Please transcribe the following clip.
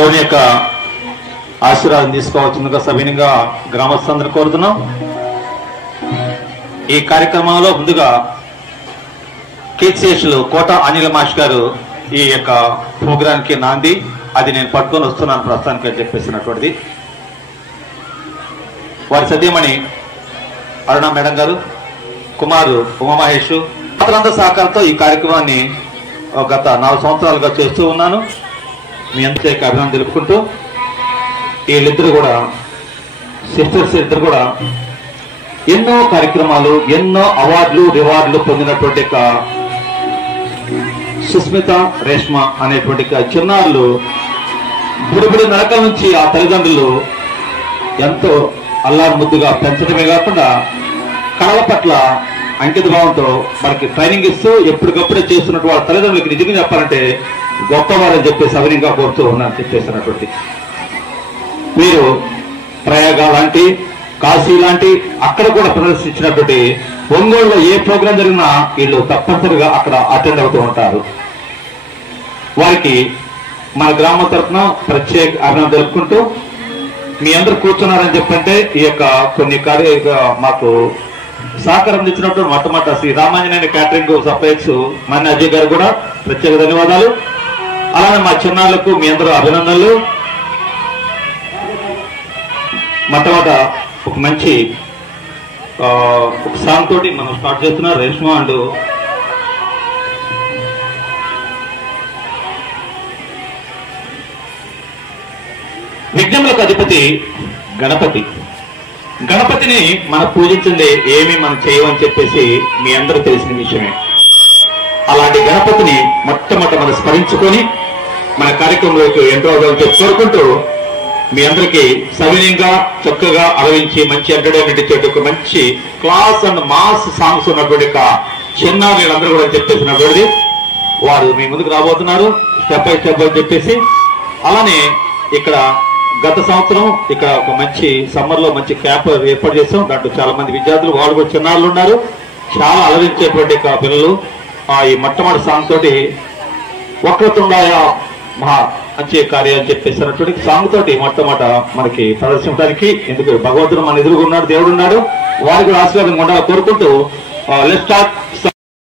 దేవుని యొక్క ఆశీర్వాదం తీసుకోవాల్సిందిగా సవినీయంగా గ్రామస్తులందరూ కోరుతున్నాం. ఈ కార్యక్రమంలో ముందుగా కీర్తిశేషులు కోట అనిల్ మాష్ గారు ఈ యొక్క ప్రోగ్రాంకి నాంది, అది నేను పట్టుకొని వస్తున్నాను ప్రస్తుతానికి అని చెప్పేసినటువంటిది. వారి సతీమణి అరుణ మేడం గారు, కుమారు ఉమామహేష్, పాత్రంతా సహకారంతో ఈ కార్యక్రమాన్ని గత 4 సంవత్సరాలుగా చేస్తూ ఉన్నాను. మీ అందరికీ అభినందన తెలుపుకుంటూ, వీళ్ళిద్దరు కూడా సిస్టర్స్ ఇద్దరు కూడా ఎన్నో కార్యక్రమాలు, ఎన్నో అవార్డులు, రివార్డులు పొందినటువంటి సుస్మిత, రేష్మ అనేటువంటి చిన్నారులు బుడిబుడి నరకల నుంచి ఆ తల్లిదండ్రులు ఎంతో అల్లారు ముద్దుగా పెంచడమే కాకుండా కళల పట్ల అంకిత భావంతో మనకి ట్రైనింగ్ ఇస్తూ ఎప్పటికప్పుడే చేస్తున్నట్టు వాళ్ళ తల్లిదండ్రులకి నిజంగా చెప్పాలంటే గొప్పవారని చెప్పేసి సవినీయంగా కోరుతూ ఉన్నాను చెప్పేసినటువంటి. మీరు ప్రయాగ లాంటి, కాశీ లాంటి అక్కడ కూడా ప్రదర్శించినటువంటి ఒంగోలులో ఏ ప్రోగ్రాం జరిగినా వీళ్ళు తప్పనిసరిగా అక్కడ అటెండ్ అవుతూ ఉంటారు. వారికి మన గ్రామం తరఫున ప్రత్యేక అభినందన తెలుపుకుంటూ, మీ అందరూ కూర్చున్నారని చెప్పంటే ఈ యొక్క కొన్ని మాకు సహకారం ఇచ్చినప్పుడు మొట్టమొదట శ్రీ రామాంజనేయ క్యాటరింగ్ సప్లైస్ మన అజయ్ గారు కూడా ప్రత్యేక ధన్యవాదాలు. అలానే మా చిన్నారులకు మీ అందరూ అభినందనలు. మొట్టమొదట ఒక మంచి ఒక సాంగ్ తోటి మనం స్టార్ట్ చేస్తున్నాం. రేష్మ అండ్ విఘ్నములకు అధిపతి గణపతి. గణపతిని మనం పూజించింది ఏమి మనం చేయమని చెప్పేసి మీ అందరూ తెలిసిన విషయమే. అలాంటి గణపతిని మొట్టమొదట మనం స్మరించుకొని మన కార్యక్రమంలోకి ఎంటర్ అవ్వాలని కోరుకుంటూ, మీ అందరికీ సవినీయంగా చక్కగా అలవించి మంచి ఎంటర్టైన్మెంట్ ఇచ్చే ఒక మంచి క్లాస్ అండ్ మాస్ సాంగ్స్ ఉన్నటువంటి చిన్న వీళ్ళందరూ కూడా చెప్పేసినటువంటి వారు మీ ముందుకు రాబోతున్నారు స్టెప్ బై స్టెప్ అని చెప్పేసి. అలానే ఇక్కడ గత సంవత్సరం ఇక్కడ ఒక మంచి సమ్మర్ లో మంచి క్యాంప్ ఏర్పాటు చేస్తాం. దాంట్లో చాలా మంది విద్యార్థులు, వాళ్ళు కూడా చిన్నారులు ఉన్నారు. చాలా అలరించేటువంటి పిల్లలు ఈ మొట్టమొదటి సాంగ్ తోటి వక్రతుండాయ మహా మంచి కార్యం అని చెప్పేసినటువంటి సాంగ్ తోటి మొట్టమొదట మనకి ప్రదర్శించడానికి, ఎందుకు భగవంతుడు మన ఎదురుగున్నాడు, దేవుడు ఉన్నాడు, వారికి ఆశీర్వాదం ఉండాలని కోరుకుంటూ లెట్స్ స్టార్ట్.